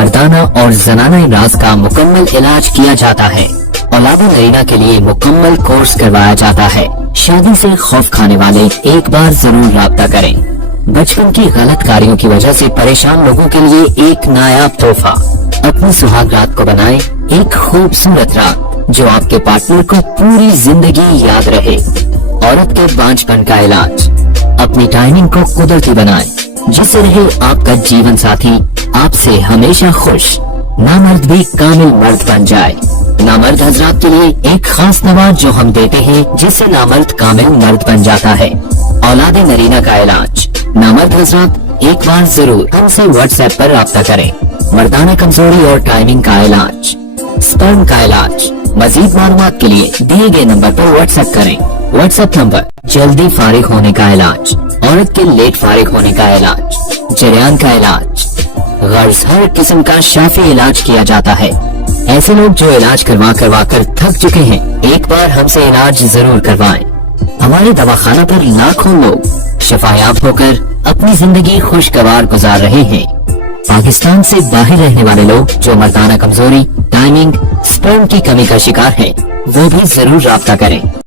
मर्दाना और जनाना इमराज का मुकम्मल इलाज किया जाता है। औलाद नरीना के लिए मुकम्मल कोर्स करवाया जाता है। शादी से खौफ खाने वाले एक बार जरूर राब्ता करें। बचपन की गलत कार्यों की वजह से परेशान लोगों के लिए एक नायाब तोहफा। अपनी सुहाग रात को बनाएं एक खूबसूरत रात जो आपके पार्टनर को पूरी जिंदगी याद रहे। औरत के बांझपन का इलाज। अपनी टाइमिंग को कुदरती बनाएं जिससे रहे आपका जीवन साथी आपसे हमेशा खुश। नामर्द भी कामिल मर्द बन जाए। नामर्द हजरात के लिए एक खास नवाज जो हम देते हैं जिससे नामर्द कामिल मर्द बन जाता है। औलाद नरीना का इलाज। नामर्द हजरात एक बार जरूर हमसे व्हाट्सएप पर राब्ता करें। मर्दाना कमजोरी और टाइमिंग का इलाज। स्पर्म का इलाज। मजीद मालूमात के लिए दिए गए नंबर पर व्हाट्सएप करें। WhatsApp number. जल्दी फारिग होने का इलाज। औरत के लेट फारिग होने का इलाज। जरियान का इलाज। गर्ज हर किस्म का शाफी इलाज किया जाता है। ऐसे लोग जो इलाज करवा कर थक चुके हैं एक बार हमसे इलाज जरूर करवाएं। हमारे दवाखाना पर लाखों लोग शफायाब होकर अपनी जिंदगी खुशगवार गुजार रहे हैं। पाकिस्तान से बाहर रहने वाले लोग जो मर्दाना कमजोरी, टाइमिंग, स्पर्म की कमी का शिकार हैं, वो भी जरूर राब्ता करें।